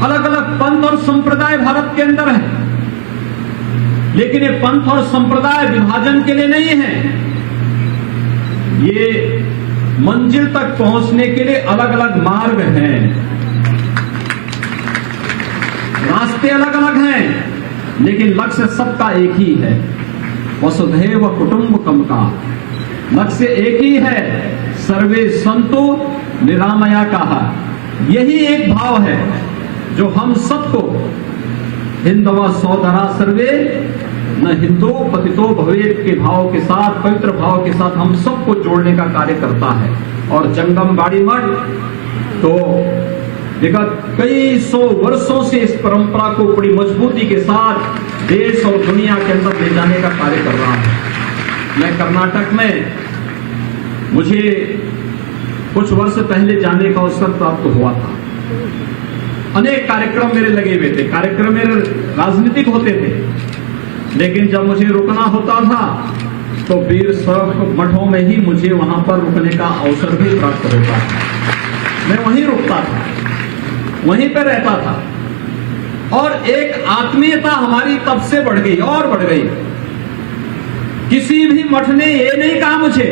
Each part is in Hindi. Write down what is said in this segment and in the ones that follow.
अलग अलग पंथ और संप्रदाय भारत के अंदर है, लेकिन ये पंथ और संप्रदाय विभाजन के लिए नहीं है। ये मंजिल तक पहुंचने के लिए अलग अलग मार्ग हैं, रास्ते अलग अलग हैं, लेकिन लक्ष्य सबका एक ही है। वसुधैव कुटुंबकम का लक्ष्य एक ही है, सर्वे संतो निरामया कहा। यही एक भाव है जो हम सबको हिंदवा सौदरा सर्वे न हिंदू पतितो भवेत के भाव के साथ, पवित्र भाव के साथ हम सबको जोड़ने का कार्य करता है। और जंगम बाड़ी मठ तो विगत कई सौ वर्षों से इस परंपरा को बड़ी मजबूती के साथ देश और दुनिया के अंदर ले जाने का कार्य कर रहा है। मैं कर्नाटक में, मुझे कुछ वर्ष पहले जाने का अवसर प्राप्त हुआ था। अनेक कार्यक्रम मेरे लगे हुए थे, कार्यक्रम मेरे राजनीतिक होते थे, लेकिन जब मुझे रुकना होता था तो वीर शैव मठों में ही मुझे वहां पर रुकने का अवसर भी प्राप्त होता था। मैं वहीं रुकता था, वहीं पर रहता था, और एक आत्मीयता हमारी तब से बढ़ गई और बढ़ गई। किसी भी मठ ने ये नहीं कहा मुझे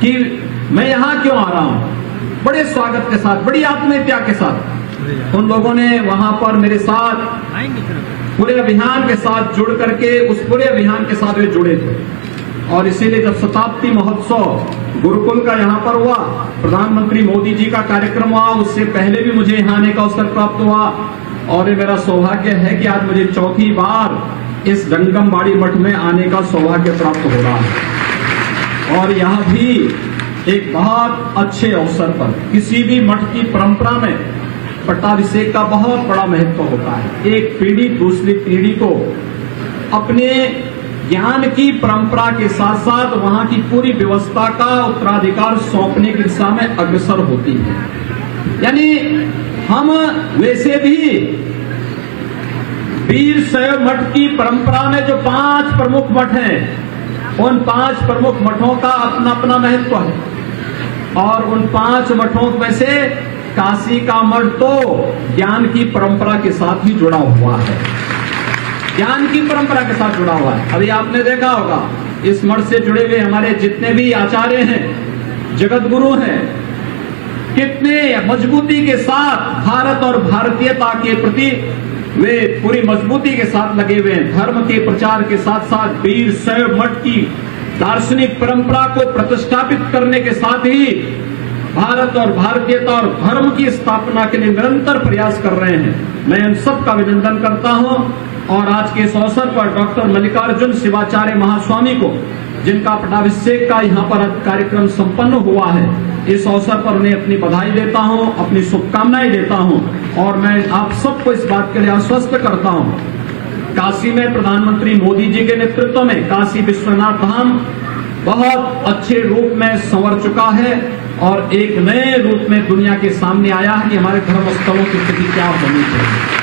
कि मैं यहां क्यों आ रहा हूं, बड़े स्वागत के साथ, बड़ी आत्मीयता के साथ उन लोगों ने वहां पर मेरे साथ पूरे अभियान के साथ जुड़ करके, उस पूरे अभियान के साथ वे जुड़े थे। और इसीलिए जब शताब्दी महोत्सव गुरुकुल का यहाँ पर हुआ, प्रधानमंत्री मोदी जी का कार्यक्रम हुआ, उससे पहले भी मुझे यहाँ आने का अवसर प्राप्त हुआ। और ये मेरा सौभाग्य है कि आज मुझे चौथी बार इस जंगम बाड़ी मठ में आने का सौभाग्य प्राप्त हो रहा है। और यहाँ भी एक बहुत अच्छे अवसर पर, किसी भी मठ की परंपरा में पट्टाभिषेक का बहुत बड़ा महत्व होता है। एक पीढ़ी दूसरी पीढ़ी को अपने ज्ञान की परंपरा के साथ साथ वहां की पूरी व्यवस्था का उत्तराधिकार सौंपने की दिशा में अग्रसर होती है। यानी हम वैसे भी वीर शैव मठ की परंपरा में जो 5 प्रमुख मठ हैं, उन 5 प्रमुख मठों का अपना अपना महत्व है। और उन 5 मठों में से काशी का मठ तो ज्ञान की परंपरा के साथ ही जुड़ा हुआ है, ज्ञान की परंपरा के साथ जुड़ा हुआ है। अभी आपने देखा होगा इस मठ से जुड़े हुए हमारे जितने भी आचार्य हैं, जगत गुरु हैं, कितने मजबूती के साथ भारत और भारतीयता के प्रति वे पूरी मजबूती के साथ लगे हुए हैं। धर्म के प्रचार के साथ साथ वीर शैव मठ की दार्शनिक परंपरा को प्रतिष्ठापित करने के साथ ही भारत और भारतीयता और धर्म की स्थापना के लिए निरंतर प्रयास कर रहे हैं। मैं उन सबका अभिनंदन करता हूं। और आज के इस अवसर पर डॉक्टर मल्लिकार्जुन शिवाचार्य महास्वामी को, जिनका पट्टाभिषेक का यहाँ पर कार्यक्रम संपन्न हुआ है, इस अवसर पर उन्हें अपनी बधाई देता हूं, अपनी शुभकामनाएं देता हूं। और मैं आप सबको इस बात के लिए आश्वस्त करता हूं, काशी में प्रधानमंत्री मोदी जी के नेतृत्व में काशी विश्वनाथ धाम बहुत अच्छे रूप में संवर चुका है और एक नए रूप में दुनिया के सामने आया है कि हमारे धर्म स्थलों की स्थिति क्या होनी चाहिए।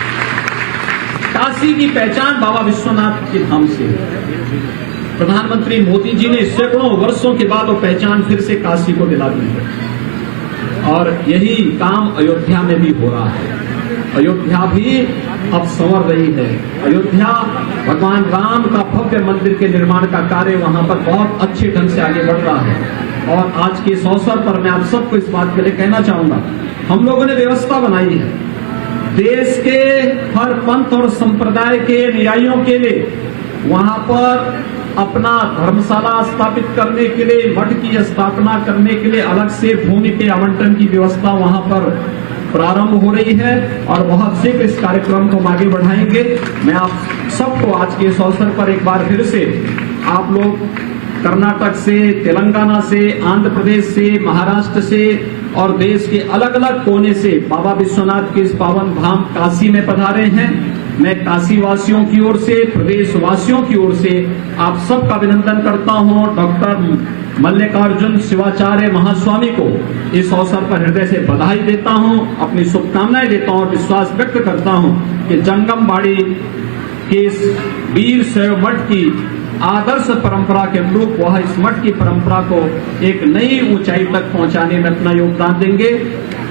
काशी की पहचान बाबा विश्वनाथ के धाम से, प्रधानमंत्री मोदी जी ने सैकड़ों वर्षों के बाद वो पहचान फिर से काशी को दिला दी है। और यही काम अयोध्या में भी हो रहा है। अयोध्या भी अब संवर रही है। अयोध्या भगवान राम का भव्य मंदिर के निर्माण का कार्य वहां पर बहुत अच्छे ढंग से आगे बढ़ रहा है। और आज के इस अवसर पर मैं आप सबको इस बात के लिए कहना चाहूंगा, हम लोगों ने व्यवस्था बनाई है देश के हर पंथ और संप्रदाय के अनुयायियों के लिए वहां पर अपना धर्मशाला स्थापित करने के लिए, मठ की स्थापना करने के लिए अलग से भूमि के आवंटन की व्यवस्था वहां पर प्रारंभ हो रही है। और बहुत शीघ्र इस कार्यक्रम को आगे बढ़ाएंगे। मैं आप सबको आज के इस अवसर पर एक बार फिर से, आप लोग कर्नाटक से, तेलंगाना से, आंध्र प्रदेश से, महाराष्ट्र से और देश के अलग अलग कोने से बाबा विश्वनाथ के इस पावन धाम काशी में पधारे हैं। मैं काशी वासियों की ओर से, प्रदेश वासियों की ओर से आप सबका अभिनंदन करता हूं। डॉक्टर मल्लिकार्जुन शिवाचार्य महास्वामी को इस अवसर पर हृदय से बधाई देता हूं, अपनी शुभकामनाएं देता हूं और विश्वास व्यक्त करता हूं कि जंगम बाड़ी के इस वीर शैव मठ की आदर्श परंपरा के अनुरूप वह इस मठ की परंपरा को एक नई ऊंचाई तक पहुंचाने में अपना योगदान देंगे।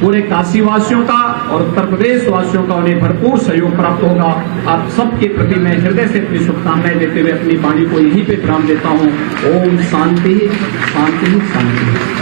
पूरे काशी वासियों का और उत्तर प्रदेश वासियों का उन्हें भरपूर सहयोग प्राप्त होगा। आप सबके प्रति मैं हृदय से अपनी शुभकामनाएं देते हुए अपनी वाणी को यहीं पे विराम देता हूँ। ओम शांति शांति शांति।